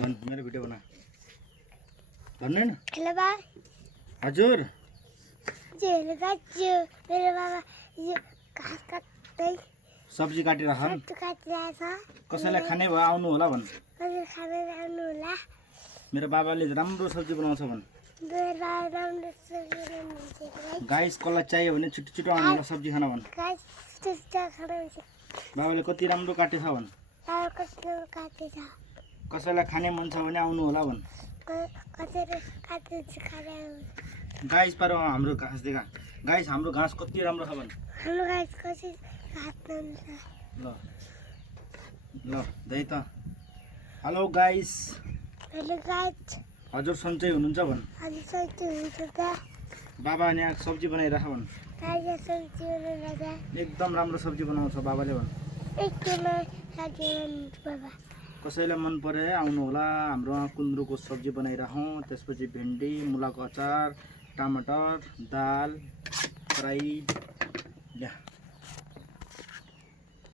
भन मेरो भिडियो बना भन्नु न हेलो बा हजुर हेलो गाइस मेरो बाबा यो घाँस काट्दै सब्जी काटिराखन काटिरहेछ कसैलाई खाने भयो आउनु होला भन हजुर खाना आउनु होला मेरो बाबाले राम्रो सब्जी बनाउँछ भन मेरो बाबा राम्रो सब्जी बनाउनुहुन्छ गाइस कसलाई चाहियो भने छिटो छिटो आउनु होला सब्जी खान भन गाइस त्यस्ता खानुहुन्छ बाबाले कति राम्रो काटेछ भन बाबा कस्तो काटेछ कसैलाई खाने मन छ भने आउनु होला भन कसरी काटेछ खाना गाइस पर हाम्रो घाँस देखा गाइस हाम्रो घाँस कति राम्रो छ भन हाम्रो गाइस कसरी काट्नुहुन्छ ल ल दे त हेलो गाइस हेलो गाइस हजुर सन्चै हुनुहुन्छ भन हजुर सन्चै हुनुहुन्छ त बाबा यहाँ सब्जी बनाइराख भन गाइस सब्जी बनाइरहेछ एकदम राम्रो सब्जी बनाउँछ बाबाले भन एकदम सब्जी बनाउनुहुन्छ बाबा कसैलाई मन परे आउनु होला हाम्रो कुन्द्रुकको सब्जी बनाइराखौँ त्यसपछि भिन्डी मुलाको अचार टमाटर दाल फ्राई या